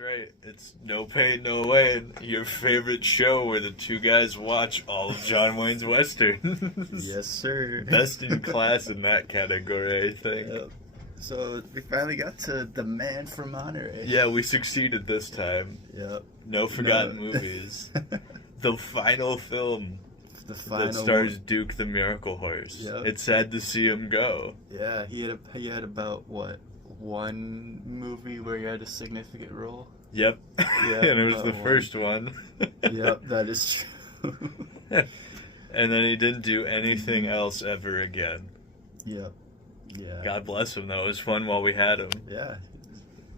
right. It's No Pain, No Wayne, your favorite show where the two guys watch all of John Wayne's westerns. Yes, sir. Best in class in that category, I think. Yep. So we finally got to the Man from Monterey. Yeah, we succeeded this time. Yep. No forgotten movies. The final film that stars Duke the Miracle Horse. Yep. It's sad to see him go. Yeah, he had about what, one movie where he had a significant role. Yep. Yeah, And it was the first one. Yep, that is true. And then he didn't do anything else ever again. Yep. Yeah. God bless him, though. It was fun while we had him. Yeah.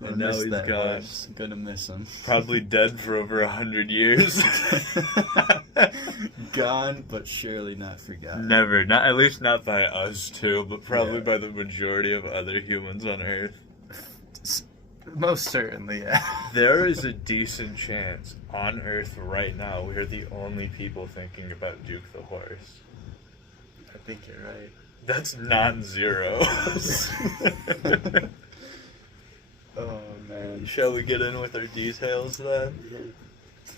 And now he's gone. Gonna miss him. Probably dead for over 100 years. Gone, but surely not forgotten. Never. Not, at least not by us, too, but probably by the majority of other humans on Earth. Most certainly, yeah. There is a decent chance on Earth right now we're the only people thinking about Duke the Horse. I think you're right. That's non-zero. Oh, man. Shall we get in with our details then?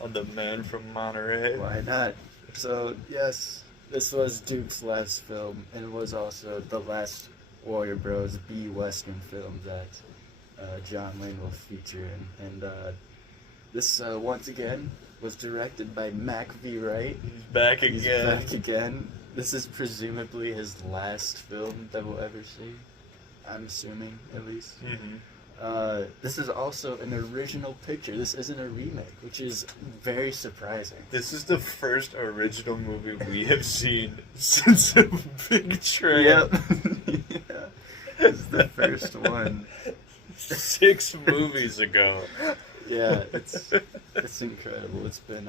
On the Man from Monterey? Why not? So, yes, this was Duke's last film, and it was also the last Warrior Bros. B Western film that John Wayne will feature in. And this, once again, was directed by Mac V. Wright. He's back again. He's back again. This is presumably his last film that we'll ever see. I'm assuming, at least. Mm-hmm. This is also an original picture. This isn't a remake, which is very surprising. This is the first original movie we have seen since a big train. Yep. Yeah. This is the first one. 6 movies ago. Yeah, it's incredible. It's been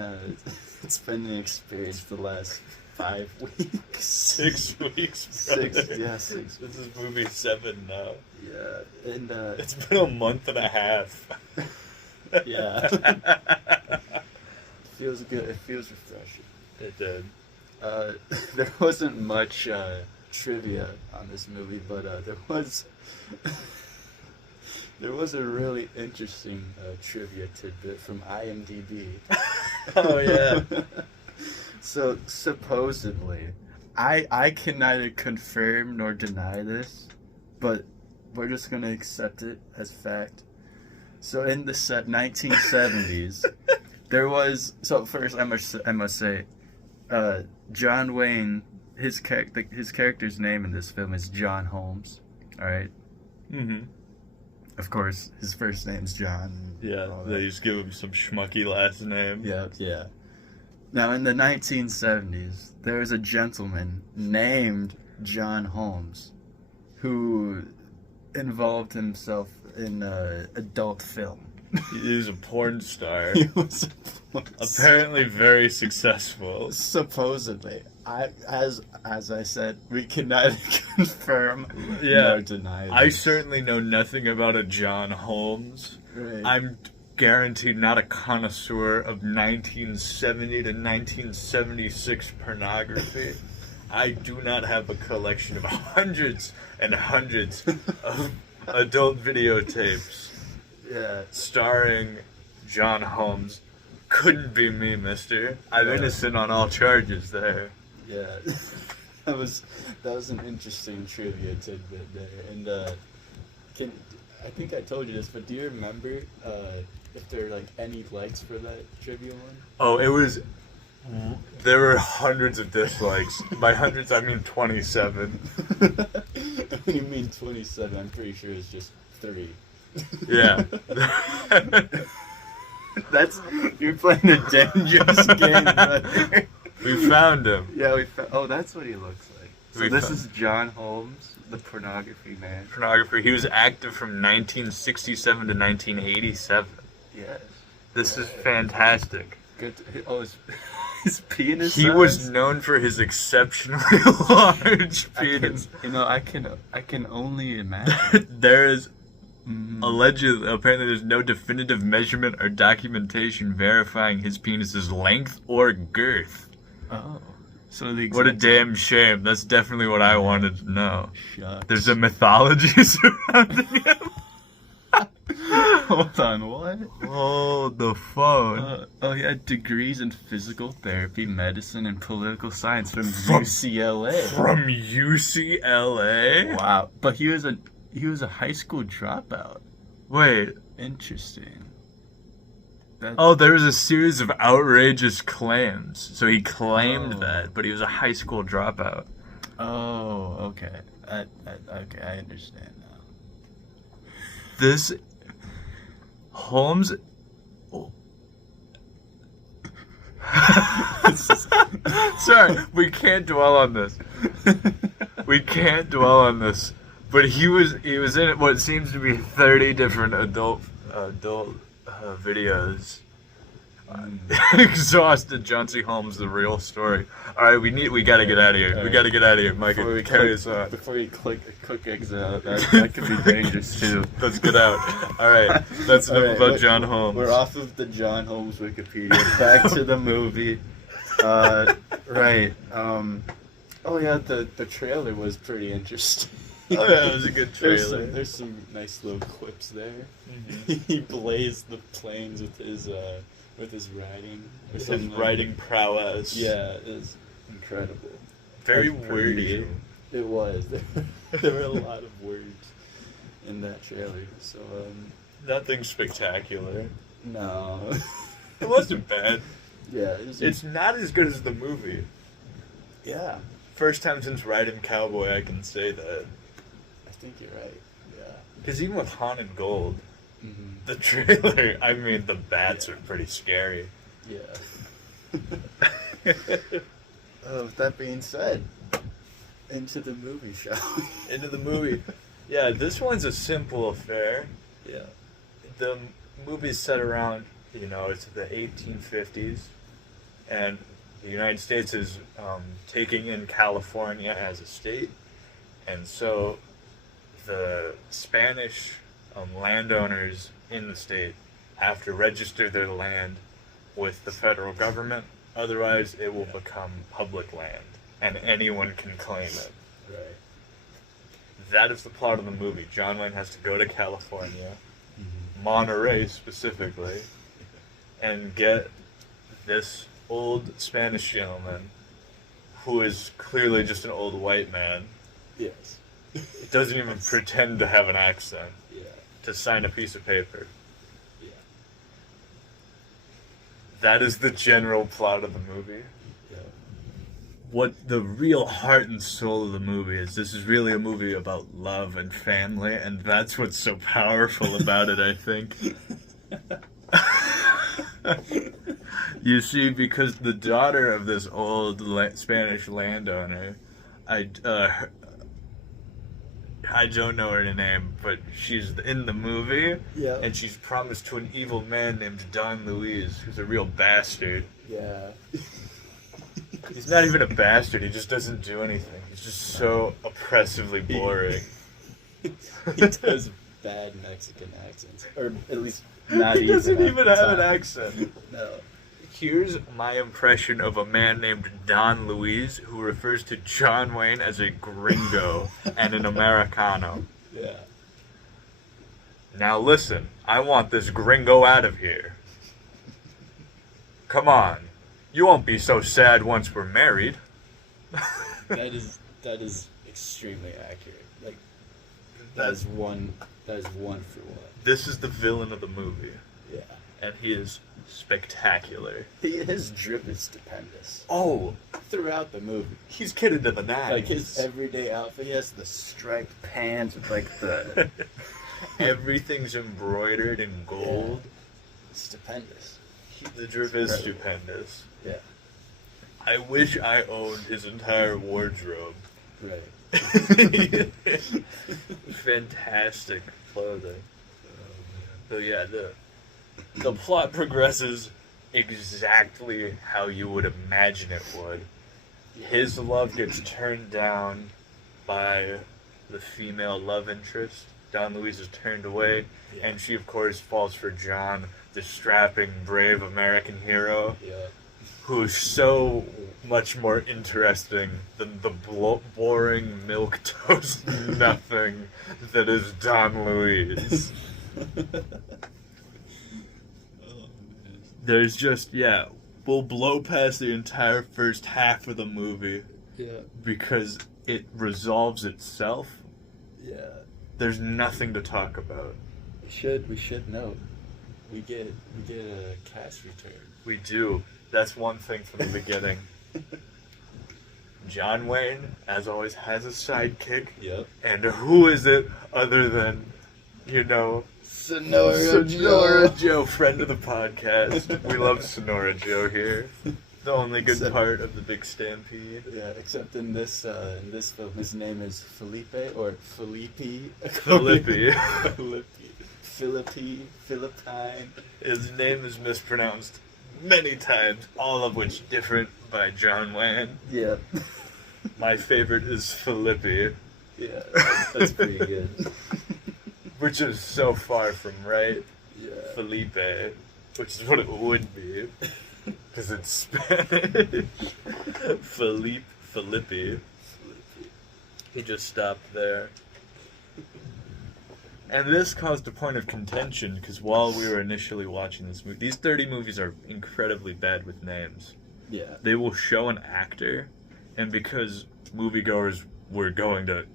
an experience the last 5 weeks. 6 weeks. 6, yeah, 6. This is movie 7 now. Yeah, and it's been a month and a half. Yeah. Feels good. It feels refreshing. It did. There wasn't much trivia on this movie, but there was a really interesting trivia tidbit from IMDb. Oh yeah. So supposedly, I can neither confirm nor deny this, but we're just gonna accept it as fact. So in the 1970s, there was. So first, I must say, John Wayne, his character's name in this film is John Holmes. All right. Mm-hmm. Of course, his first name's John. Yeah, they just give him some schmucky last name. Yeah. Now, in the 1970s, there was a gentleman named John Holmes who involved himself in adult film. He was a porn star. He was a porn star. Apparently very successful. Supposedly. As I said, we can neither confirm nor deny this. I certainly know nothing about a John Holmes. Right. I'm guaranteed not a connoisseur of 1970 to 1976 pornography. I do not have a collection of hundreds and hundreds of adult videotapes. Yeah. Starring John Holmes. Couldn't be me, mister. I'm innocent on all charges there. Yeah. that was an interesting trivia tidbit there. And I think I told you this, but do you remember if there are like any likes for that trivia one? Oh, there were hundreds of dislikes. By hundreds, I mean 27. When you mean 27, I'm pretty sure it's just 3. Yeah. You're playing a dangerous game, brother. We found him. Yeah, oh, that's what he looks like. So this is John Holmes, the pornography man. Pornography. He was active from 1967 to 1987. Yes. This is fantastic. Good. Oh, his penis. He was known for his exceptionally large penis. I can only imagine. There is apparently there's no definitive measurement or documentation verifying his penis's length or girth. Oh. So what a damn shame. That's definitely what I wanted to know. Shucks. There's a mythology surrounding him. Hold on, what? Hold the phone. Oh, he had degrees in physical therapy, medicine, and political science from From- UCLA. From UCLA? Wow, but he was a high school dropout. Wait. Interesting. Oh, there was a series of outrageous claims. So he claimed Oh. that, but he was a high school dropout. Oh, okay. Okay, I understand now. This Holmes. Sorry, we can't dwell on this. We can't dwell on this. But he was in what seems to be 30 different adult videos. Exhausted John C. Holmes, the real story. All right, we gotta get out of here. We gotta get out of here, Mike. Carry us on. Before you cook eggs out, that could be dangerous too. Let's get out. All right, that's enough All right, about John Holmes. We're off of the John Holmes Wikipedia. Back to the movie. Right. Oh yeah, the trailer was pretty interesting. Oh yeah, it was a good trailer. There's some nice little clips there. Mm-hmm. He blazed the planes with his writing. Or His something like writing that. prowess. Yeah, it was incredible. Very As per wordy. usual. It was. There were a lot of words in that trailer. So Nothing spectacular. no. It wasn't bad. Yeah, It's not as good as the movie. yeah. First time since Riding Cowboy I can say that. I think you're right. Yeah. Because even with Haunted Gold, Mm-hmm. the trailer, I mean, the bats are pretty scary. Yeah. With that being said, into the movie, shall we? Into the movie. Yeah, this one's a simple affair. Yeah. The movie's set around, it's the 1850s, and the United States is taking in California as a state, and so the Spanish landowners in the state have to register their land with the federal government, otherwise it will become public land, and anyone can claim it. Right. That is the plot of the movie. John Wayne has to go to California, Monterey specifically, and get this old Spanish gentleman, who is clearly just an old white man, Yes. doesn't even pretend to have an accent, Yeah. to sign a piece of paper. Yeah. That is the general plot of the movie. Yeah. What the real heart and soul of the movie is, this is really a movie about love and family, and that's what's so powerful about it, I think. You see, because the daughter of this old Spanish landowner, I don't know her name, but she's in the movie, Yeah. and she's promised to an evil man named Don Luis, who's a real bastard. Yeah. He's not even a bastard, he just doesn't do anything. He's just so oppressively boring. He does bad Mexican accents, or at least not He doesn't at even the have an time. accent. No. Here's my impression of a man named Don Luis who refers to John Wayne as a gringo and an Americano. Yeah. Now listen, I want this gringo out of here. Come on. You won't be so sad once we're married. That is extremely accurate. Like that is one for one. This is the villain of the movie, Yeah. and he is spectacular. His drip is stupendous. Oh, Throughout the movie. he's kidding to the nines. Like his everyday outfit, he has the striped pants with like the Everything's embroidered in gold. stupendous. The drip is stupendous. Yeah. I wish I owned his entire wardrobe. Right. Fantastic clothing. So yeah, the plot progresses exactly how you would imagine it would. His love gets turned down by the female love interest. Don Luis is turned away, and she of course falls for John, the strapping, brave American hero, Yeah. who is so much more interesting than the boring milquetoast nothing that is Don Luis. There's just, we'll blow past the entire first half of the movie Yeah. because it resolves itself. Yeah. There's nothing to talk about. We should note we get a cast return. We do. That's one thing from the beginning. John Wayne, as always, has a sidekick. Yep. And who is it other than, Sonora Joe, friend of the podcast. We love Sonora Joe here. The only good part of the big stampede. Yeah, except in this film, his name is Felipe or Philippe. Philippine. His name is mispronounced many times, all of which different by John Wayne. Yeah. My favorite is Philippi. Yeah, that's pretty good. Which is so far from right. Yeah. Felipe, which is what it would be. Because it's Spanish. Philippi. He just stopped there. And this caused a point of contention because while we were initially watching this movie, these 30 movies are incredibly bad with names. Yeah. They will show an actor, and because moviegoers were going to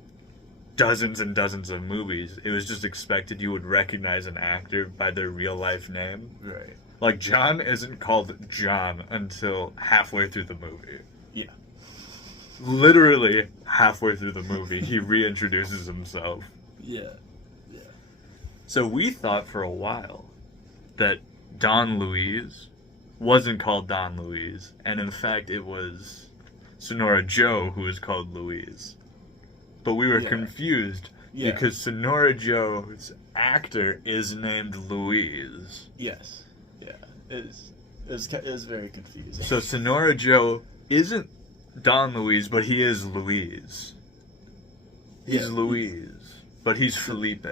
dozens and dozens of movies, it was just expected you would recognize an actor by their real life name. Right. Like, John isn't called John until halfway through the movie. Yeah. Literally halfway through the movie, he reintroduces himself. Yeah. Yeah. So we thought for a while that Don Luis wasn't called Don Luis, and in fact it was Sonora Joe who was called Louise. But we were confused because Sonora Joe's actor is named Louise. Yes. Yeah. It was very confusing. So Sonora Joe isn't Don Luis, but he is Louise. He's Louise, but he's Felipe.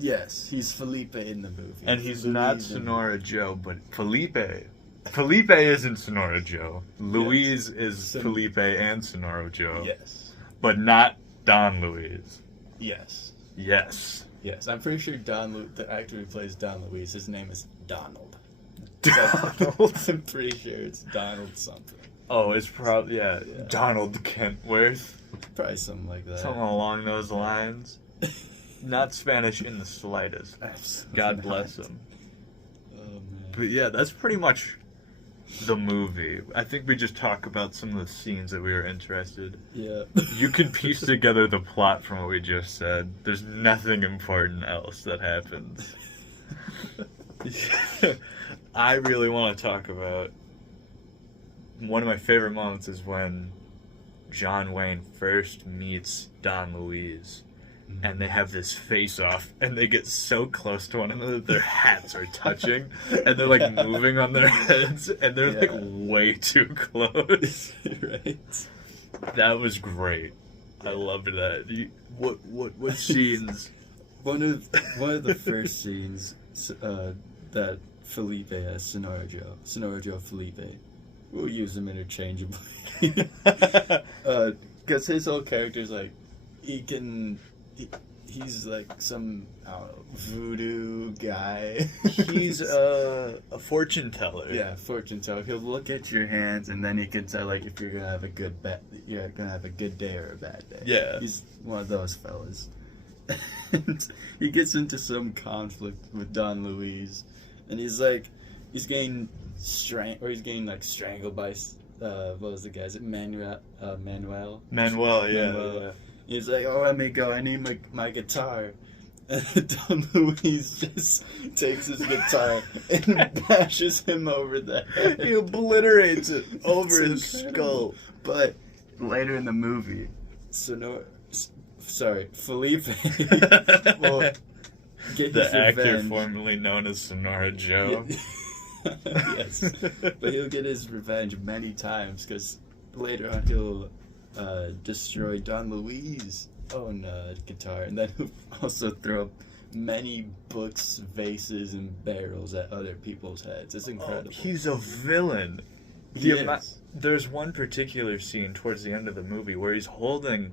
Yes, he's Felipe in the movie. And he's not Sonora Joe, but Felipe. Felipe isn't Sonora Joe. Louise is Felipe and Sonora Joe. Yes. But not Don Luis. Yes. Yes. Yes, I'm pretty sure the actor who plays Don Luis, his name is Donald. Donald? I'm pretty sure it's Donald something. Oh, it's probably, Donald Kentworth. Probably something like that. Something along those lines. Not Spanish in the slightest. Absolutely God bless him. Oh, man. But yeah, that's pretty much the movie. I think we just talk about some of the scenes that we were interested. Yeah. You can piece together the plot from what we just said. There's nothing important else that happens. I really want to talk about one of my favorite moments is when John Wayne first meets Don Luis. And they have this face-off, and they get so close to one another, their hats are touching, and they're, like, moving on their heads, and they're, like, way too close. Right. That was great. I loved that. What scenes? One of the first scenes that Felipe has, Sonora Joe Felipe, we'll use them interchangeably. Because his whole character's, like, he's like some, I don't know, voodoo guy. He's a fortune teller. Yeah, fortune teller. He'll look at your hands and then he can tell like if you're gonna have a good day or a bad day. Yeah. He's one of those fellas. And he gets into some conflict with Don Luis, and he's getting strangled by what was the guy's Manuel? Manuel, yeah. He's like, oh, let me go. I need my guitar. And Don Luis just takes his guitar and bashes him over the head. He obliterates it over his skull. But later in the movie, Felipe will get the his actor revenge. formerly known as Sonora Joe. Yes. But he'll get his revenge many times because later on he'll destroy Don Luis' own guitar, and then he'll also throw many books, vases, and barrels at other people's heads. It's incredible. He's a villain. There's one particular scene towards the end of the movie where he's holding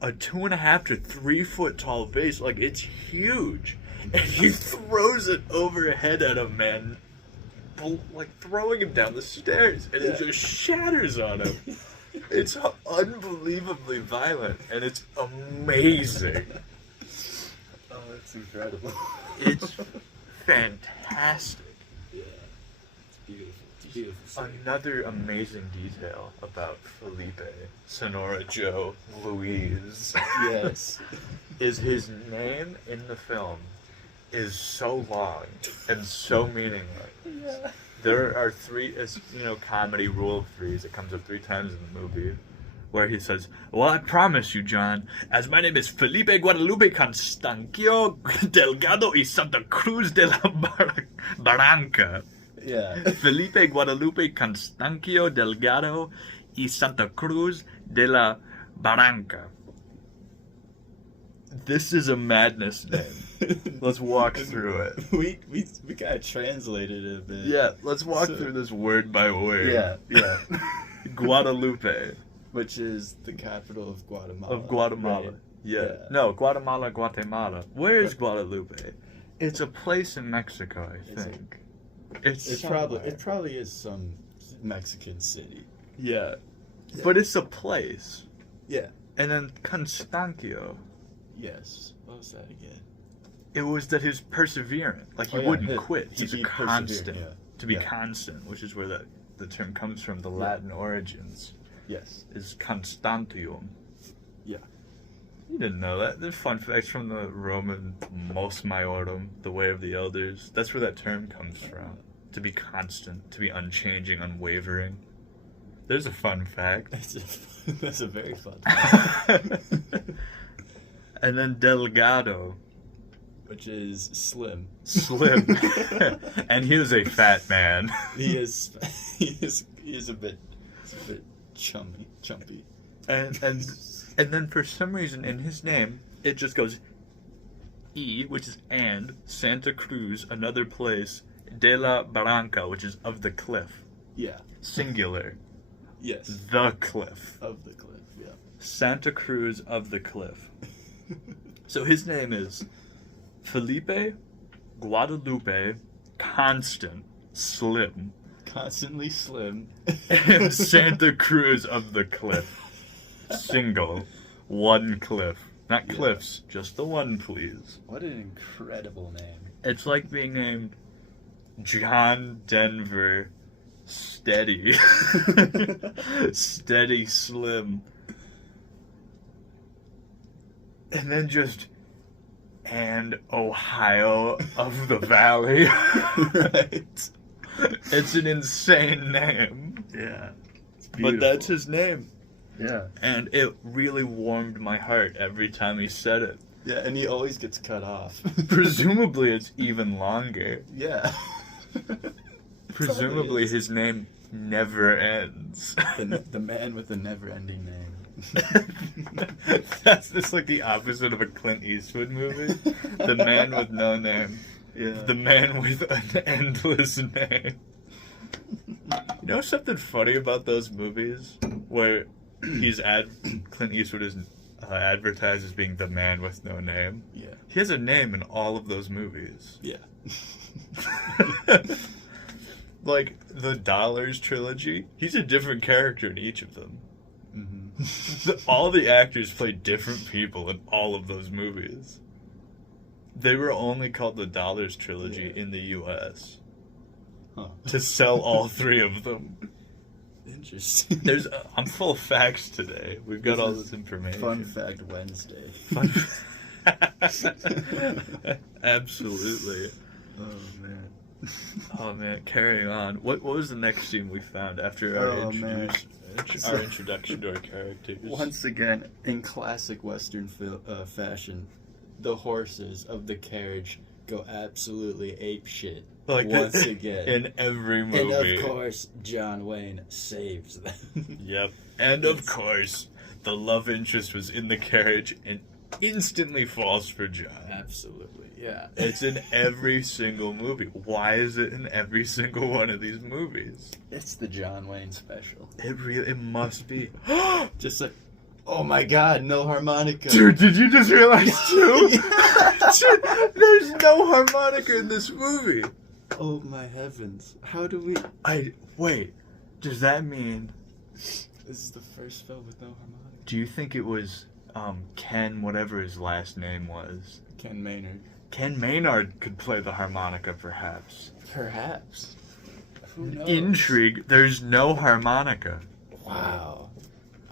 a 2.5 to 3 foot tall vase. Like, it's huge. and he throws it overhead at a man, like throwing him down the stairs, and it just shatters on him. It's unbelievably violent, and it's amazing. Oh, it's incredible. It's fantastic. Yeah, it's beautiful. It's beautiful. Another amazing detail about Felipe, Sonora Joe, Louise, Yes. is his name in the film is so long and so meaningless. Yeah. There are three, comedy rule of threes. It comes up 3 times in the movie, where he says, "Well, I promise you, John, as my name is Felipe Guadalupe Constancio Delgado y Santa Cruz de la Barranca." Yeah. Felipe Guadalupe Constancio Delgado y Santa Cruz de la Barranca. This is a madness name. Let's walk through it. We kind of translated it a bit. Yeah, let's walk through this word by word. Yeah. Guadalupe. Which is the capital of Guatemala. Of Guatemala. Right? Yeah. No, Guatemala. Where is Guadalupe? It's a place in Mexico, I think. It probably is some Mexican city. Yeah. But it's a place. Yeah. And then Constancio. Yes. What was that again? It was that he's perseverant. Like, he wouldn't quit. He's a constant. To be constant, which is where the term comes from, the Latin origins. Yes. Is constantium. Yeah. You didn't know that. There's fun facts from the Roman mos maiorum, the way of the elders. That's where that term comes from. To be constant, to be unchanging, unwavering. There's a fun fact. That's a very fun fact. And then Delgado. Which is slim. Slim. And he was a fat man. He is a bit chumpy. And then for some reason in his name it just goes E, which is and, Santa Cruz, another place, de la Barranca, which is of the cliff. Yeah. Singular. Yes. The cliff. Of the cliff, yeah. Santa Cruz of the cliff. So his name is Felipe Guadalupe Constant Slim. Constantly slim. And Santa Cruz of the cliff. Single. One cliff. Not cliffs, just the one, please. What an incredible name. It's like being named John Denver Steady. Steady Slim. And then just and Ohio of the Valley. Right. It's an insane name. Yeah. But that's his name. Yeah. And it really warmed my heart every time he said it. Yeah, and he always gets cut off. Presumably it's even longer. Yeah. Presumably his name never ends. The man with the never-ending name. That's just like the opposite of a Clint Eastwood movie. The man with no name. Yeah. The man with an endless name. You know something funny about those movies where Clint Eastwood is advertised as being the man with no name? Yeah. He has a name in all of those movies. Yeah. Like the Dollars trilogy, he's a different character in each of them. Mm-hmm. All the actors played different people in all of those movies. They were only called the Dollars trilogy in the U.S. To sell all 3 of them. Interesting. I'm full of facts today. We've got all this information. Fun Fact Wednesday. Absolutely. Oh man. Oh man, carrying on. What was the next scene we found after our introduction to our characters? Once again, in classic Western fashion, the horses of the carriage go absolutely apeshit. Like once again. In every movie. And of course, John Wayne saves them. Yep. And of course, the love interest was in the carriage and instantly falls for John. Absolutely, yeah. It's in every single movie. Why is it in every single one of these movies? It's the John Wayne special. It must be. Just like, Oh my god, no harmonica. Dude, did you just realize too? Yeah. Dude, there's no harmonica in this movie. Oh my heavens. How do we... Wait, does that mean... This is the first film with no harmonica. Do you think it was Ken, whatever his last name was? Ken Maynard. Ken Maynard could play the harmonica, perhaps. Perhaps. Who knows? Intrigue, there's no harmonica. Wow.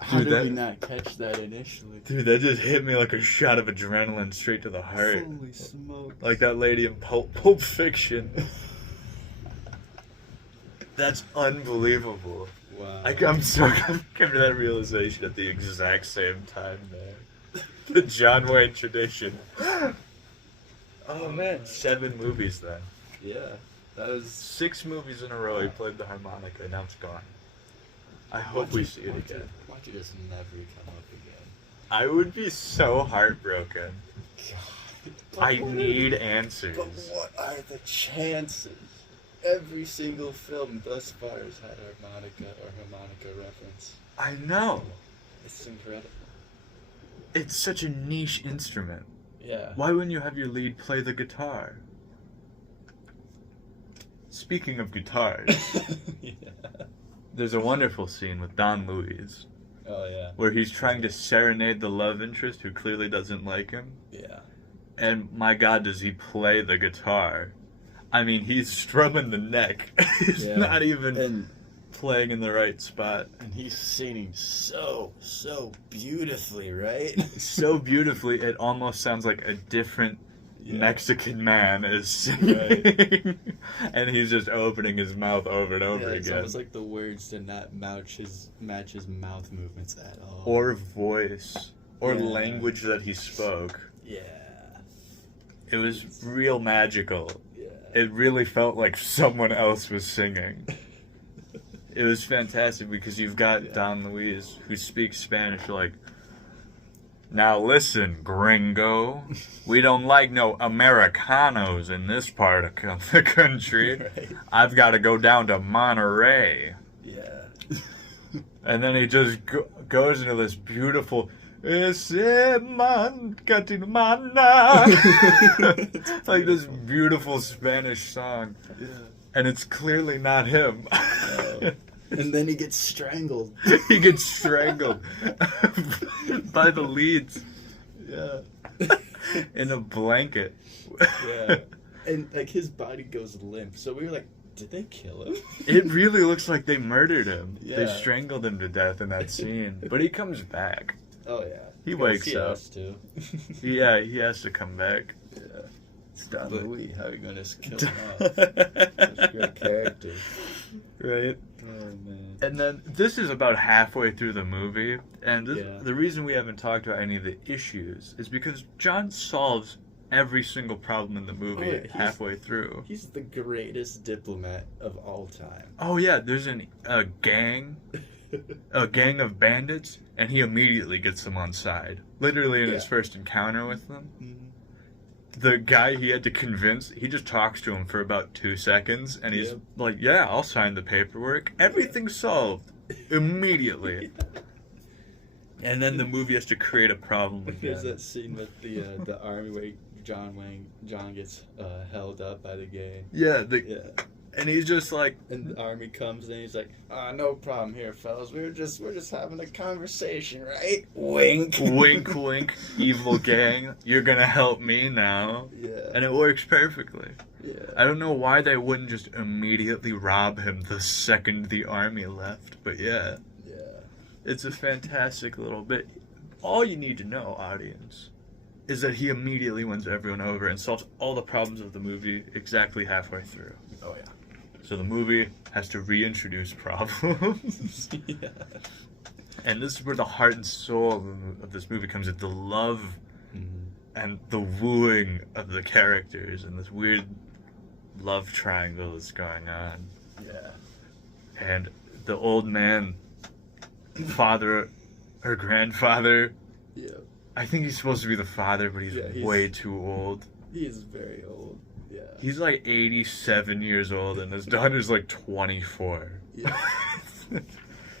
How did we not catch that initially? Dude, that just hit me like a shot of adrenaline straight to the heart. Holy smokes. Like that lady in Pulp Fiction. That's unbelievable. Wow. I'm so came to that realization at the exact same time there. The John Wayne tradition. Oh man, 7 movies then. Yeah. That was... 6 movies in a row he played the harmonica, and now it's gone. I hope we see it again. Watch it just never come up again. I would be so heartbroken. God. I need answers. But what are the chances? Every single film thus far has had harmonica or harmonica reference. I know. It's incredible. It's such a niche instrument. Yeah. Why wouldn't you have your lead play the guitar? Speaking of guitars, Yeah. there's a wonderful scene with Don Luis Oh yeah. where he's trying to serenade the love interest who clearly doesn't like him. Yeah. And my God, does he play the guitar? I mean, he's strumming the neck. He's Yeah. not even And playing in the right spot. he's singing so beautifully, right? So beautifully, it almost sounds like a different Yeah. Mexican man is singing. And he's just opening his mouth over and over It's again. almost like the words did not match his mouth movements at all. Or voice. Or Yeah. language that he spoke. Yeah. It was real magical. Yeah. It really felt like someone else was singing. It was fantastic because you've got Yeah. Don Luis who speaks Spanish like, now listen, gringo, we don't like no Americanos in this part of the country. Right. I've got to go down to Monterey. Yeah. And then he just goes into this beautiful, ese man catimana. Like this beautiful Spanish song. Yeah. And it's clearly not him. And then he gets strangled. He gets strangled by the leads Yeah. in a blanket. Yeah. And like his body goes limp. So we were like, did they kill him? It really looks like they murdered him. They Yeah. strangled him to death in that scene. But he comes back. Oh yeah. He Gotta wakes see up. us too. Yeah, he has to come back. Yeah. It's Don But Luis. how are you gonna kill him off? Such a great character. Right? Oh man. And then this is about halfway through the movie, and Yeah. the reason we haven't talked about any of the issues is because John solves every single problem in the movie Oh, yeah, halfway through. He's the greatest diplomat of all time. Oh yeah, there's a gang of bandits, and he immediately gets them on side. Literally in his Yeah. first encounter with them. Mhm. The guy he had to convince, he just talks to him for about 2 seckends, and he's Yep. like, yeah, I'll sign the paperwork. Everything's solved immediately. And then the movie has to create a problem There's again. that scene with the army where John gets held up by the gang. Yeah, Yeah. and he's just like, And the army comes in, he's like, no problem here, fellas. We're just having a conversation, right? Wink. wink, wink, evil gang, you're gonna help me now. Yeah. And it works perfectly. Yeah. I don't know why they wouldn't just immediately rob him the second the army left, but yeah. Yeah. It's a fantastic little bit. All you need to know, audience, is that he immediately wins everyone over and solves all the problems of the movie exactly halfway through. Oh yeah. So the movie has to reintroduce problems. Yeah. And this is where the heart and soul of this movie comes in. The love and the wooing of the characters and this weird love triangle that's going on. Yeah. And the old man, father or grandfather, Yeah. I think he's supposed to be the father, but he's way too old. He is very old. Yeah. He's like 87 years old, and his daughter's like 24. Yeah.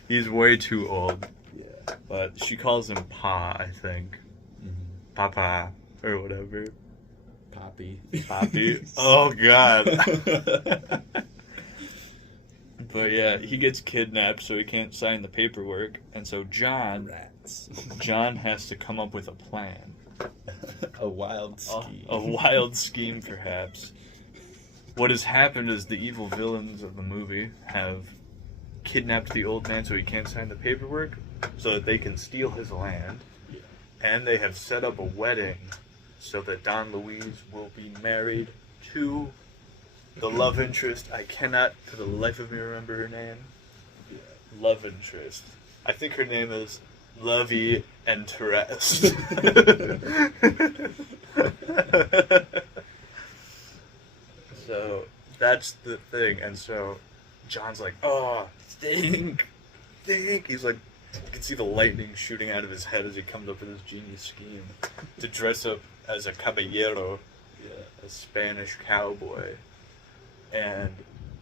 He's way too old. Yeah. But she calls him Pa, I think. Papa, or whatever. Poppy. Poppy? Oh, God. But yeah, he gets kidnapped, so he can't sign the paperwork. And so John has to come up with a plan. A wild scheme. A wild scheme, perhaps. What has happened is the evil villains of the movie have kidnapped the old man so he can't sign the paperwork, so that they can steal his land. Yeah. And they have set up a wedding so that Don Luis will be married to the love interest. I cannot, for the life of me, remember her name. Yeah. Love interest. I think her name is Lovey and Terest. So that's the thing, and so John's like, "Oh, think." He's like, you can see the lightning shooting out of his head as he comes up with his genius scheme to dress up as a caballero, a Spanish cowboy, and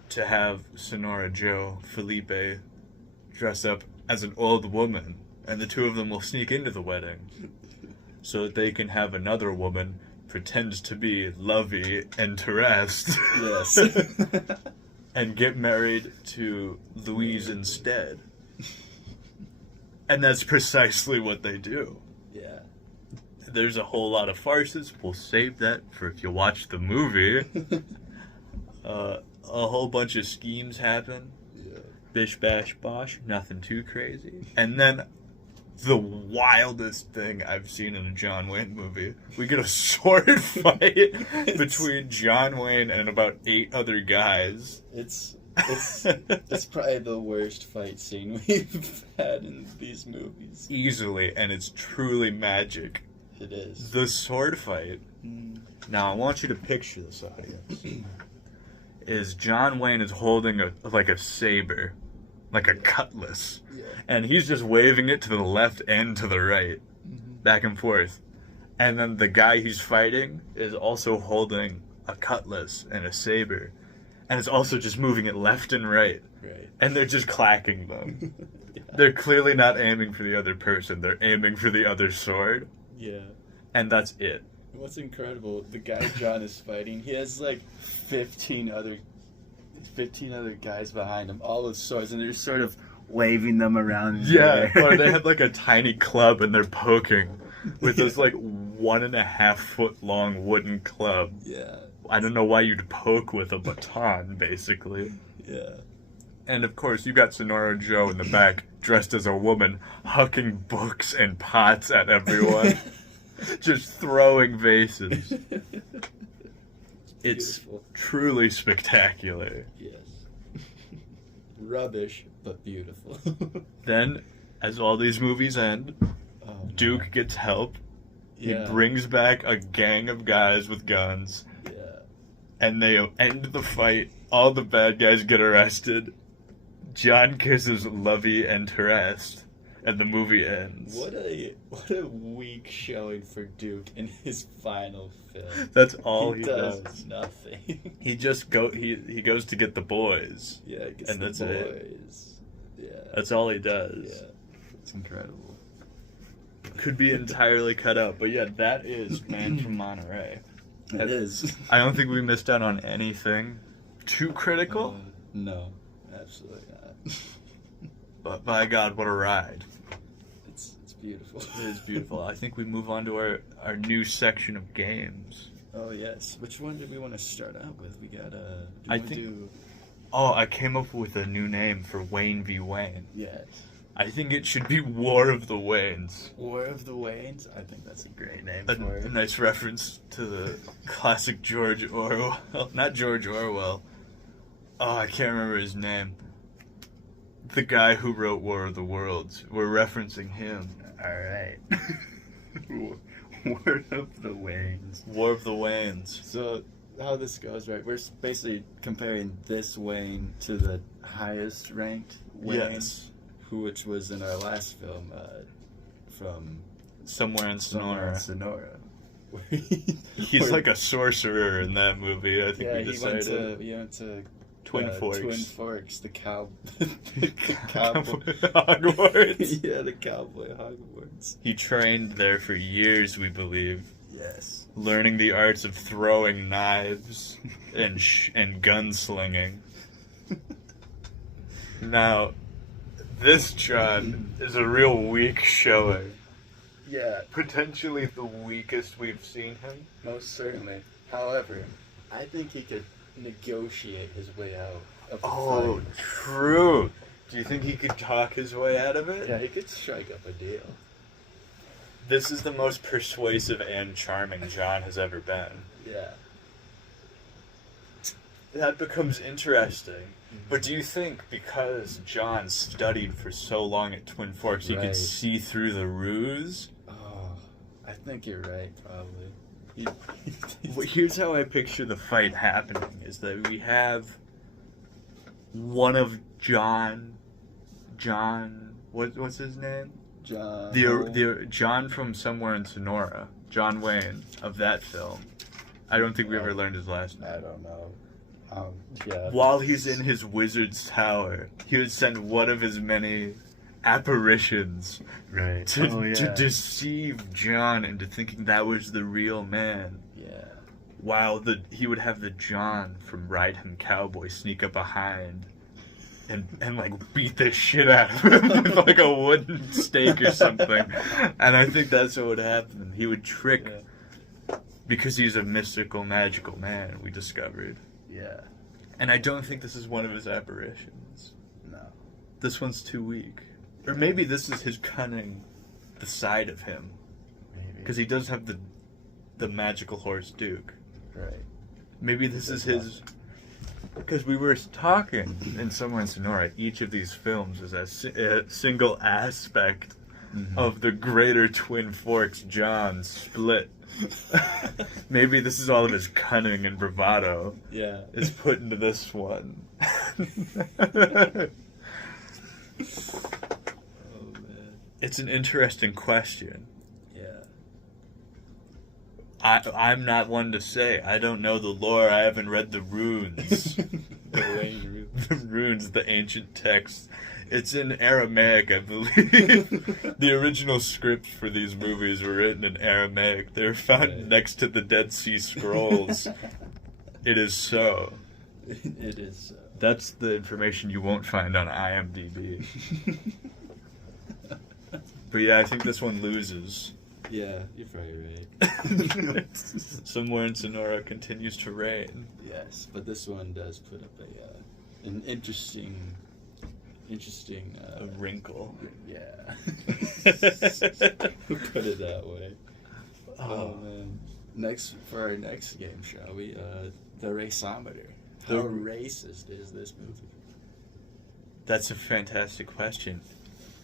to have Sonora Joe, Felipe, dress up as an old woman, and the two of them will sneak into the wedding so that they can have another woman pretend to be Lovey and Terest. Yes. And get married to Louise instead. And that's precisely what they do. Yeah. There's a whole lot of farces. We'll save that for if you watch the movie. A whole bunch of schemes happen. Yeah. Bish bash bosh. Nothing too crazy. And then the wildest thing I've seen in a John Wayne movie. We get a sword fight between John Wayne and about 8 other guys. It's probably the worst fight scene we've had in these movies. Easily, and it's truly magic. It is. The sword fight. Now, I want you to picture this, audience. Is John Wayne is holding a saber, like a cutlass. Yeah. And he's just waving it to the left and to the right, back and forth. And then the guy he's fighting is also holding a cutlass and a saber. And it's also just moving it left and right. Right. And they're just clacking them. Yeah. They're clearly not aiming for the other person. They're aiming for the other sword. Yeah. And that's it. What's incredible, the guy John is fighting, he has like 15 other guys behind him, all with swords, and they're sort of waving them around. Yeah, or they have like a tiny club and they're poking with this like 1.5 foot long wooden club. Yeah. I don't know why you'd poke with a baton, basically. Yeah. And of course, you got Sonora Joe in the back, dressed as a woman, hucking books and pots at everyone. Just throwing vases. It's truly spectacular. Yes. Rubbish, but beautiful. Then, as all these movies end, Duke gets help. He brings back a gang of guys with guns. Yeah. And they end the fight. All the bad guys get arrested. John kisses Lovey and Terest. And the movie ends. What a weak showing for Duke in his final film. That's all he does. does. Nothing. He just he goes to get the boys. Yeah, and that's boys. it. Yeah. That's all he does. Yeah. It's incredible. Could be entirely cut out, but yeah, that is Man from Monterey. It is. I don't think we missed out on anything too critical. No, absolutely not. But by God, what a ride. It's beautiful. It is beautiful. I think we move on to our new section of games. Oh, yes. Which one did we want to start out with? We got Oh, I came up with a new name for Wayne v. Wayne. Yes. I think it should be War of the Waynes. War of the Waynes? I think that's a great name A for it. nice reference to the classic George Orwell. Not George Orwell. Oh, I can't remember his name. The guy who wrote War of the Worlds. We're referencing him. Alright. War of the Waynes. War of the Waynes. So, how this goes, right? We're basically comparing this Wayne to the highest ranked Wayne. Yes. Which was in our last film, from Somewhere in Sonora. He's He's like a sorcerer in that movie, I think we he decided. went to Twin Forks. Twin Forks, the cowboy. Hogwarts. Yeah, the cowboy Hogwarts. He trained there for years, we believe, Yes. learning the arts of throwing knives and gunslinging. Now, this John is a real weak showing. Yeah, Potentially the weakest we've seen him. most certainly. However, I think he could negotiate his way out of the Oh, fight. true. Do you think he could talk his way out of it? Yeah, he could strike up a deal. This is the most persuasive and charming John has ever been. Yeah. That becomes interesting. But do you think because John studied for so long at Twin Forks, he Right. could see through the ruse? Oh, I think you're right, probably. Well, here's how I picture the fight happening: is that we have one of what's his name? John. The John from Somewhere in Sonora, John Wayne of that film. I don't think we ever learned his last name. I don't know. Yeah. While he's in his wizard's tower, he would send one of his many apparitions Right. to deceive John into thinking that was the real man. Yeah. While he would have the John from Ride Him Cowboy sneak up behind and like beat the shit out of him with like a wooden stake or something. And I think that's what would happen. He would trick, because he's a mystical, magical man, we discovered. Yeah. And I don't think this is one of his apparitions. No. This one's too weak. Or maybe this is his cunning, the side of him. Maybe. Because he does have the magical horse Duke. Right. Maybe this is his... Because we were talking in Somewhere in Sonora, each of these films is a single aspect of the greater Twin Forks John split. Maybe this is all of his cunning and bravado Yeah. is put into this one. Oh man. It's an interesting question. Yeah. I'm not one to say. I don't know the lore. I haven't read the runes. The runes, the ancient text. It's in Aramaic, I believe. The original scripts for these movies were written in Aramaic. They're found next to the Dead Sea Scrolls. It is so. It is so. That's the information you won't find on IMDb. But yeah, I think this one loses. Yeah, you're probably right. Somewhere in Sonora continues to reign. Yes, but this one does put up an interesting A wrinkle. yeah. Put it that way. Oh man. Next, for our next game, shall we? The raceometer. How racist is this movie? That's a fantastic question,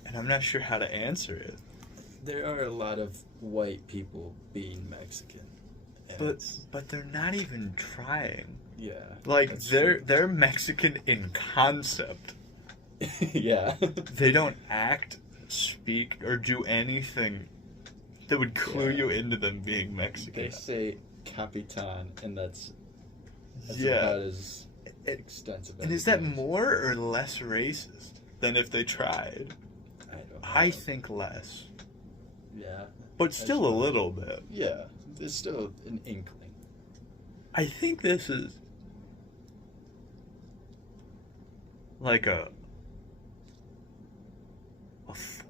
and I'm not sure how to answer it. There are a lot of white people being Mexican. and But they're not even trying. yeah, Like that's they're Mexican in concept. true. Yeah. They don't act, speak, or do anything that would clue Yeah. you into them being Mexican. They say Capitan, and that's Yeah. about as extensive. And as is it that goes. more or less racist than if they tried? I don't know. I think less, Yeah. but still a little bit. Yeah. There's still an inkling. I think this is like a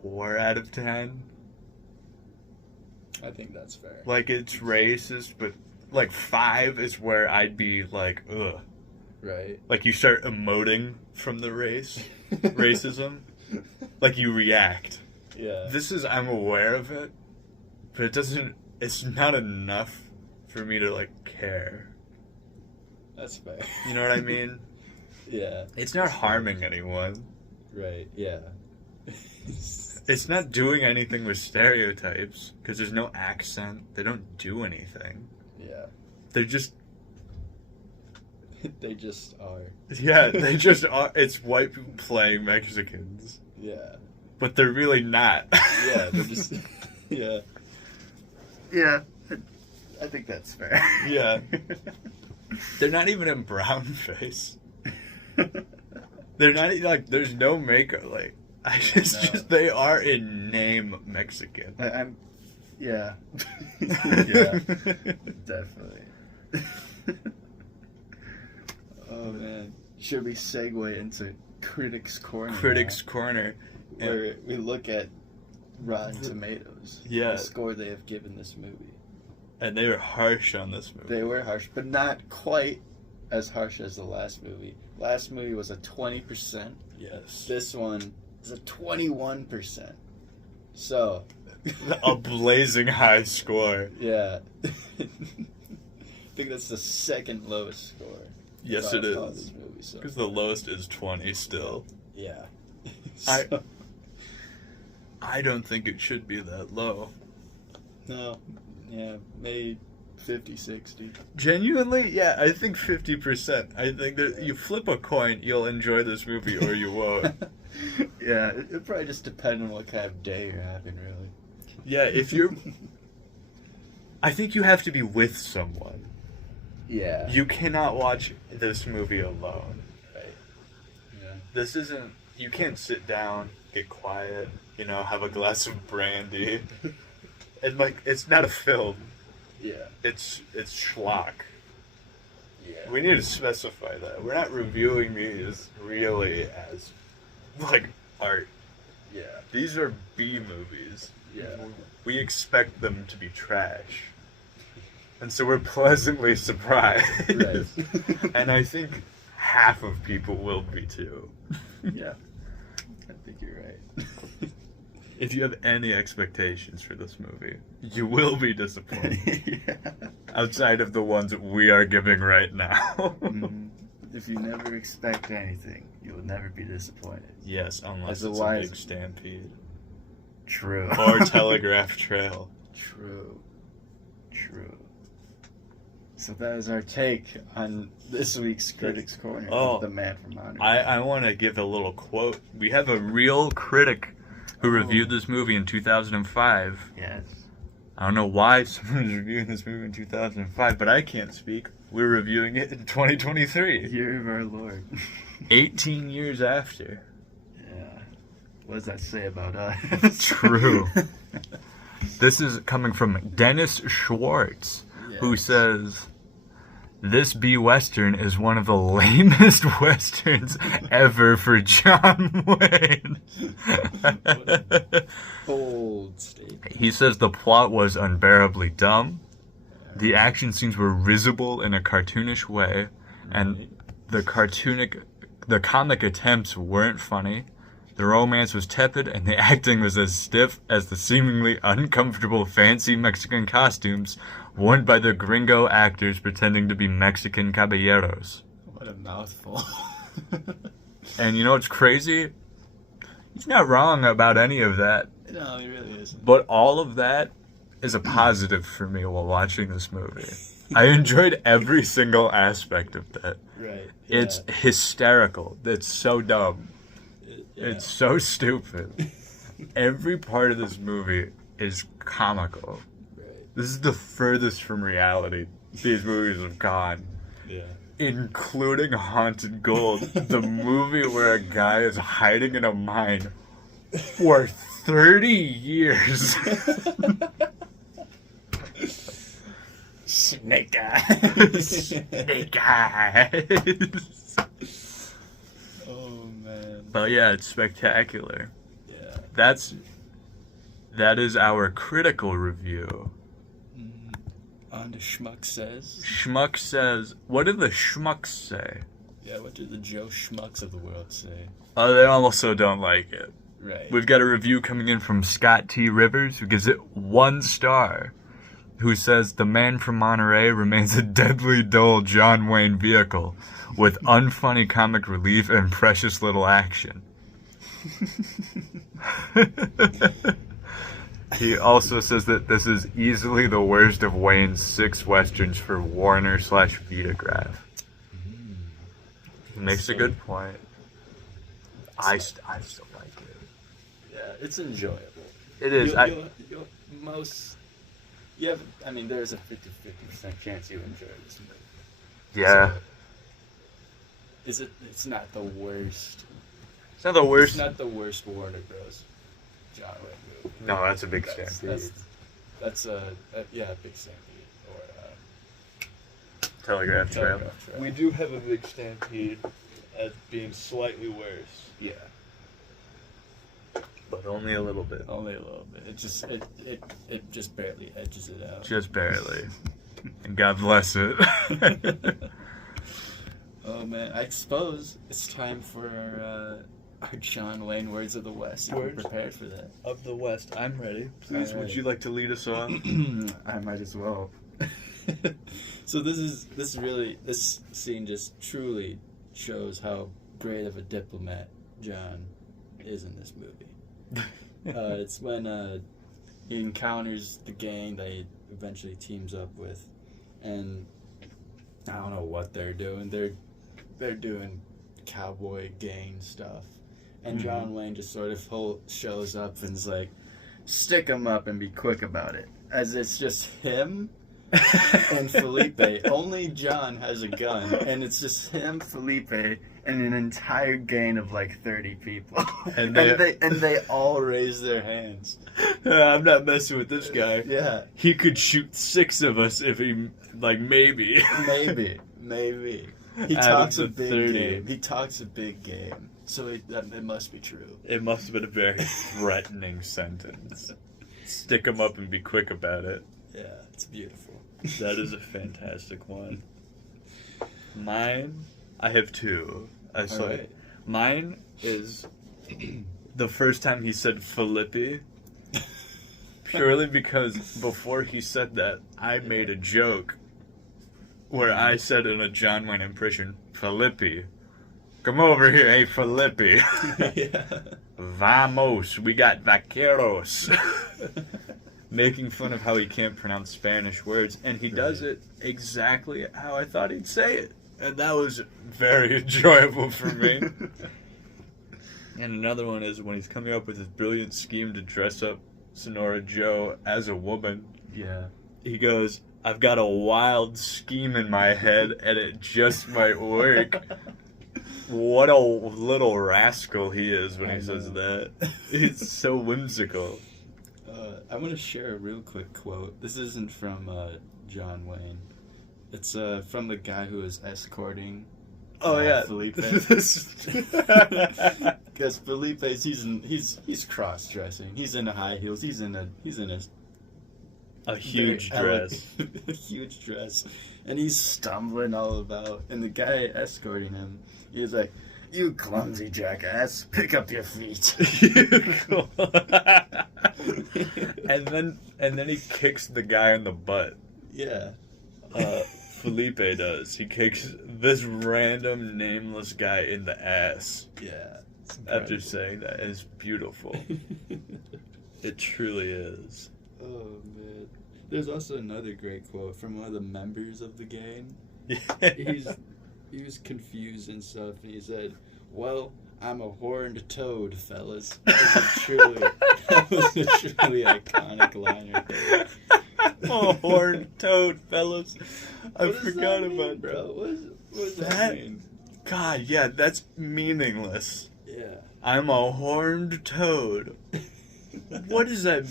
4 out of 10. I think that's fair. Like, it's racist, but like 5 is where I'd be like, ugh. Right. Like, you start emoting from the racism. Like, you react. Yeah. This is, I'm aware of it, but it's not enough for me to, like, care. That's fair. You know what I mean? Yeah. It's not harming anyone. Right. Yeah. It's not doing anything with stereotypes, because there's no accent. They don't do anything. Yeah. They're just, They just are. yeah, they just are. It's white people playing Mexicans. Yeah. But they're really not. Yeah. They're just. Yeah. Yeah. I think that's fair. Yeah. They're not even in brown face. They're not like. There's no makeup. Like just they are in name Mexican. I'm. Yeah. Yeah. Definitely. Oh man. Should we segue into Critics Corner? Critics Corner, where we look at Rotten Tomatoes. Yeah. The score they have given this movie. And they were harsh on this movie. They were harsh, but not quite as harsh as the last movie. Last movie was a 20%. Yes. This one is a 21%. So. A blazing high score. Yeah. I think that's the second lowest score. Yes, it is. Because the lowest is 20 still. Yeah. I don't think it should be that low. No. Yeah, maybe 50, 60. Genuinely, yeah, I think 50%. I think that you flip a coin, you'll enjoy this movie or you won't. Yeah, it probably just depends on what kind of day you're having, really. Yeah, if you're... I think you have to be with someone. Yeah. You cannot watch this movie alone. Right. Yeah. This isn't... You can't sit down, get quiet, have a glass of brandy. And, it's not a film. Yeah. It's schlock. Yeah. We need to specify that. We're not reviewing these really as, art. Yeah. These are B movies. Yeah. We expect them to be trash. And so we're pleasantly surprised. Right. And I think half of people will be too. Yeah. I think you're right. If you have any expectations for this movie, you will be disappointed. Yeah. Outside of the ones that we are giving right now. If you never expect anything, you will never be disappointed. Yes, unless As a it's a big stampede. True. Or Telegraph Trail. True. So that is our take on this week's Critics Corner of The Man From Monterey. I want to give a little quote. We have a real critic who reviewed this movie in 2005. Yes. I don't know why someone's reviewing this movie in 2005, but I can't speak. We're reviewing it in 2023. Year of our Lord. 18 years after. Yeah. What does that say about us? True. This is coming from Dennis Schwartz, who says, "This B-Western is one of the lamest Westerns ever for John Wayne." Bold statement. He says the plot was unbearably dumb, the action scenes were risible in a cartoonish way, and the comic attempts weren't funny. The romance was tepid, and the acting was as stiff as the seemingly uncomfortable fancy Mexican costumes worn by the gringo actors pretending to be Mexican caballeros. What a mouthful. And you know what's crazy? He's not wrong about any of that. No, he really isn't. But all of that is a positive for me while watching this movie. I enjoyed every single aspect of that. Right. Yeah. It's hysterical. It's so dumb. Yeah. It's so stupid. Every part of this movie is comical. Right. This is the furthest from reality these movies have gone. Yeah. Including Haunted Gold, the movie where a guy is hiding in a mine for 30 years. Snake eyes. Snake eyes. Oh man. But yeah, it's spectacular. Yeah. That is our critical review. On to Schmuck Says. Schmuck Says. What did the schmucks say? Yeah, what do the Joe Schmucks of the world say? Oh, they also don't like it. Right. We've got a review coming in from Scott T. Rivers, who gives it 1 star, who says, "The Man from Monterey remains a deadly dull John Wayne vehicle with unfunny comic relief and precious little action." He also says that this is easily the worst of Wayne's 6 westerns for Warner/Vitagraph. He makes a good point. I still like it. Yeah, it's enjoyable. It is. There's a 50-50% chance you enjoy this movie. Yeah. Is it? It's not the worst. It's not the It's worst. not the worst Warner Bros. John Wayne movie. No, that's a big stampede. That's a big stampede or Telegraph Trail. Telegraph Trail. We do have a big stampede as being slightly worse, Yeah, but only a little bit. only a little bit. It just barely edges it out. Just barely. And God bless it. Oh man, I suppose it's time for our John Wayne words of the West. I'm Words? prepared for that. Of the West, I'm ready. Please, All would right. you like to lead us on? I might as well. So this scene just truly shows how great of a diplomat John is in this movie. It's when he encounters the gang that he eventually teams up with, and I don't know what they're doing. They're doing cowboy gang stuff, and Mhm. John Wayne just sort of shows up and is like, "Stick 'em up and be quick about it." As it's just him and Felipe. Only John has a gun, and it's just him, Felipe, and an entire gang of like 30 people, And and they all raise their hands. I'm not messing with this guy. Yeah, He could shoot 6 of us if he, maybe. maybe. He Out talks of a the big 30. game. He talks a big game, so it must be true. It must have been a very threatening sentence. Stick 'em up and be quick about it. Yeah, it's beautiful. That is a fantastic one. Mine, I have 2. Alright. Mine is the first time he said Felipe, purely because before he said that, I made a joke where I said in a John Wayne impression, Felipe, come over here, hey Felipe. Yeah. Vamos, we got vaqueros. Making fun of how he can't pronounce Spanish words, and he does it exactly how I thought he'd say it. And that was very enjoyable for me. And another one is when he's coming up with his brilliant scheme to dress up Sonora Joe as a woman. Yeah. He goes, I've got a wild scheme in my head, and it just might work. What a little rascal he is when I he says know. that. It's so whimsical. I want to share a real quick quote. This isn't from John Wayne. It's from the guy who was escorting. Felipe. Because Felipe's he's cross dressing. He's in high heels. He's in a huge very dress. a huge dress, and he's stumbling all about. And the guy escorting him, he's like, "You clumsy jackass, pick up your feet." and then he kicks the guy in the butt. Yeah. Felipe does. He kicks this random nameless guy in the ass. Yeah. It's After incredible. saying that, it's beautiful. It truly is. Oh man. There's also another great quote from one of the members of the gang. He was confused and stuff, and he said, "Well, I'm a horned toad, fellas." That was a truly iconic line right there. Oh, horned toad, fellas. I What does forgot that mean, about bro. that. What does that That- mean? God, yeah, that's meaningless. Yeah. I'm a horned toad. What is that?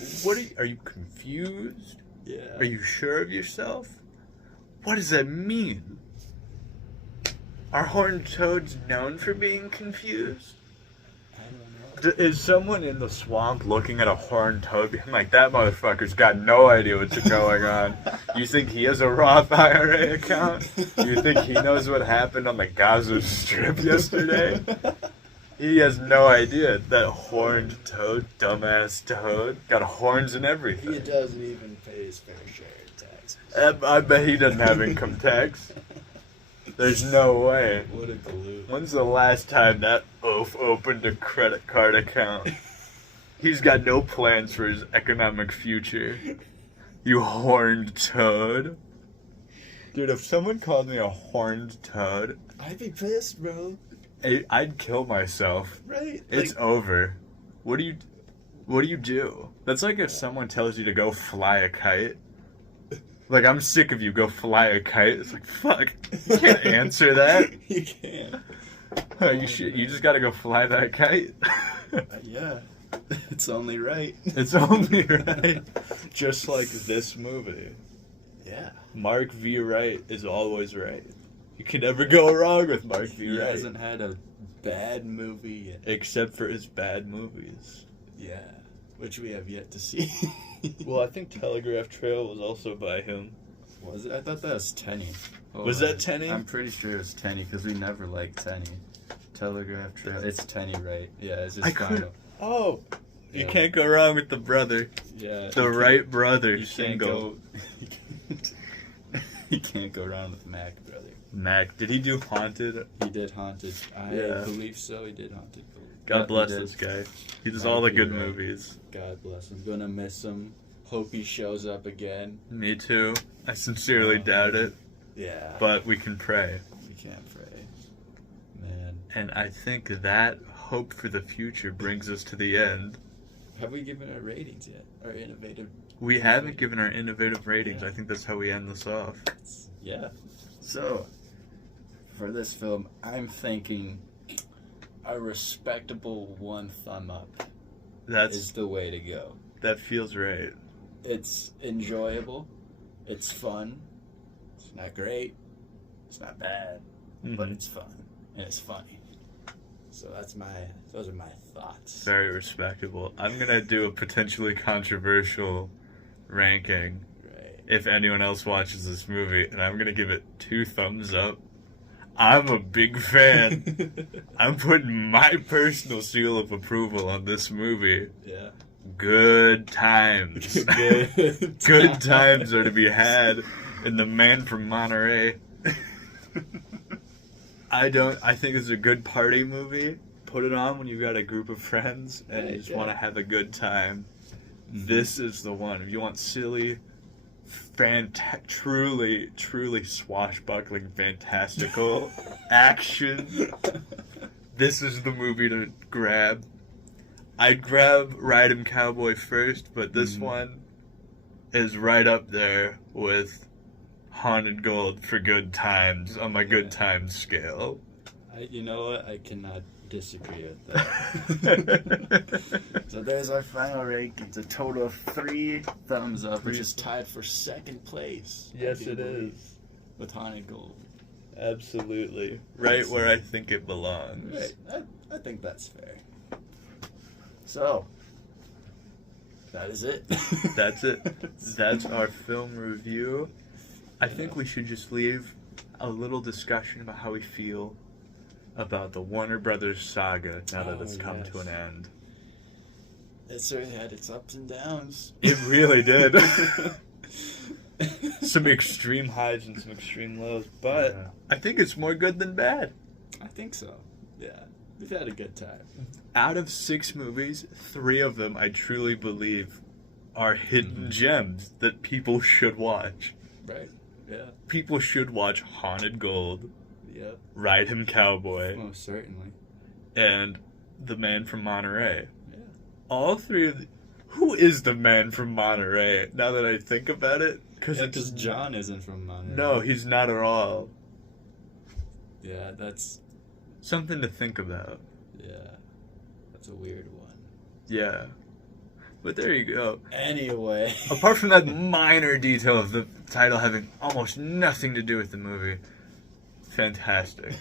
Are you confused? Yeah. Are you sure of yourself? What does that mean? Are horned toads known for being confused? I don't know. Is someone in the swamp looking at a horned toad being like, that motherfucker's got no idea what's going on? You think he has a Roth IRA account? You think he knows what happened on the Gaza Strip yesterday? He has no idea. That horned toad, dumbass toad, got horns and He everything. doesn't even pay his fair share of taxes. I bet he doesn't have income tax. There's no way. What a glue. When's the last time that oaf opened a credit card account? He's got no plans for his economic future. You horned toad. Dude, if someone called me a horned toad, I'd be pissed, bro. I'd kill myself. Right? It's over. What do you do? That's like if someone tells you to go fly a kite. Like, I'm sick of you. Go fly a kite. It's like, fuck. You can't answer that. You can't. You just gotta go fly that kite. Yeah. It's only right. It's only right. Just like this movie. Yeah. Mark V. Wright is always right. You can never go wrong with Mark V. He Wright. hasn't had a bad movie yet. Except for his bad movies. Yeah. Which we have yet to see. Well, I think Telegraph Trail was also by him. Was it? I thought that was Tenny. Was that Tenny? I'm pretty sure it's Tenny because we never liked Tenny. Telegraph Trail. It's Tenny, right? Yeah, it's his final. Oh, you Yeah. can't go wrong with the brother. Yeah. The Wright brother You can't single. go. You can't go wrong with Mac, brother. Mac, did he do Haunted? He did Haunted. I Yeah. believe so. He did Haunted. God Yeah, bless he did. this guy. He does Mark all the V. good Wright. movies. God bless him. Gonna miss him. Hope he shows up again. Me too. I sincerely Oh. doubt it, Yeah. but we can pray. we can't pray. Man. And I think that hope for the future brings us to the end. Have we given our ratings yet? Our innovative. We haven't given our innovative ratings. Yeah. I think that's how we end this off. Yeah. So, for this film, I'm thinking a respectable 1 thumb up is the way to go. That feels right. It's enjoyable. It's fun. It's not great. It's not bad. But Mhm. it's fun. And it's funny. So those are my thoughts. Very respectable. I'm gonna do a potentially controversial ranking Right. if anyone else watches this movie, and I'm gonna give it 2 thumbs up. I'm a big fan. I'm putting my personal seal of approval on this movie. Yeah. Good times. Good times are to be had in the Man from Monterey. I think it's a good party movie. Put it on when you've got a group of friends and you Right, just yeah. want to have a good time. This is the one. If you want silly, truly swashbuckling, fantastical action, this is the movie to grab. I'd grab Ride 'em Cowboy first, but this one is right up there with Haunted Gold for good times on my good times scale. You know what? I cannot disagree with that. So there's our final ranking. It's a total of 3 thumbs up, which is tied for 2nd place. Yes, I do it believe, is. with Haunted Gold. Absolutely. Right where I think it belongs. Right. I think that's fair. So, that is it. That's it. That's our film review. I think we should just leave a little discussion about how we feel about the Warner Brothers saga now that it's come to an end. It certainly had its ups and downs. It really did. Some extreme highs and some extreme lows, but Yeah. I think it's more good than bad. I think so. Yeah. We've had a good time. Out of 6 movies, 3 of them I truly believe are hidden gems that people should watch. Right. Yeah. People should watch Haunted Gold, Yep. Ride 'em Cowboy, Most certainly. and The Man from Monterey. Yeah. All 3 of who is the Man from Monterey? Now that I think about it, Because John isn't from Monterey. No, he's not at all. Yeah, that's Something to think about. that's a weird one. Yeah, but there you go. Anyway. Apart from that minor detail of the title having almost nothing to do with the movie, fantastic.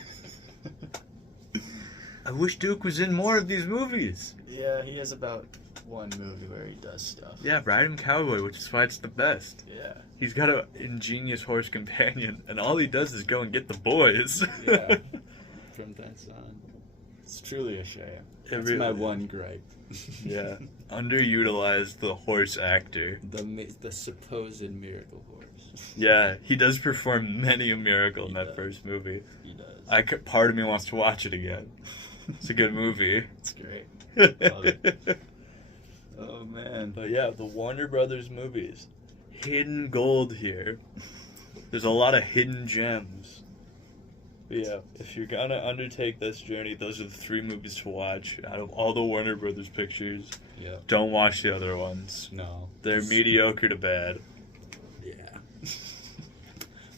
I wish Duke was in more of these movies. Yeah, he has about 1 movie where he does stuff. Yeah, Ride 'em Cowboy, which is why it's the best. Yeah. He's got an ingenious horse companion, and all he does is go and get the boys. Yeah. From then on. It's truly a shame. That's really my is. one gripe. Yeah, underutilized the horse actor. The supposed miracle horse. Yeah, he does perform many a miracle in He that does. first movie. He does. Part of me wants to watch it again. It's a good movie. It's great. Love it. Oh man. But yeah, the Warner Brothers movies. Hidden gold here. There's a lot of hidden gems. But yeah, if you're gonna undertake this journey, those are the 3 movies to watch out of all the Warner Brothers pictures. Yeah. Don't watch the other ones. No. They're mediocre to bad. Yeah.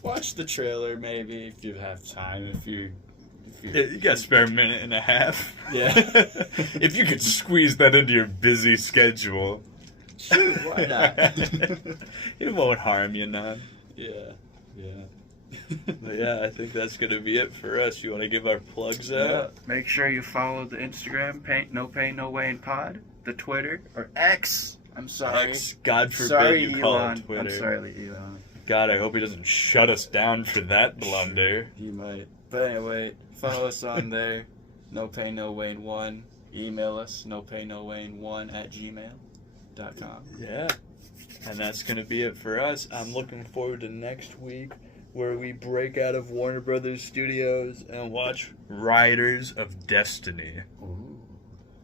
Watch the trailer maybe if you have time. If you You got a spare minute and a half. Yeah. If you could squeeze that into your busy schedule. Shoot, why not? It won't harm you none. Yeah. But yeah, I think that's gonna be it for us. You want to give our plugs Yeah. out? Make sure you follow the Instagram, No Pain No Gain Pod, the Twitter or X. I'm sorry. X, God forbid Sorry, you call Elon. it Twitter. I'm sorry, Elon. God, I hope he doesn't shut us down for that blunder. He might. But anyway, follow us on there. No Pain No Wayne 1. Email us nopainnoWayne1@gmail.com. Yeah. And that's going to be it for us. I'm looking forward to next week where we break out of Warner Brothers Studios and watch Riders of Destiny. Ooh,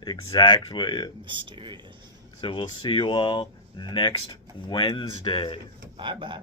Exactly. mysterious. So we'll see you all next Wednesday. Bye-bye.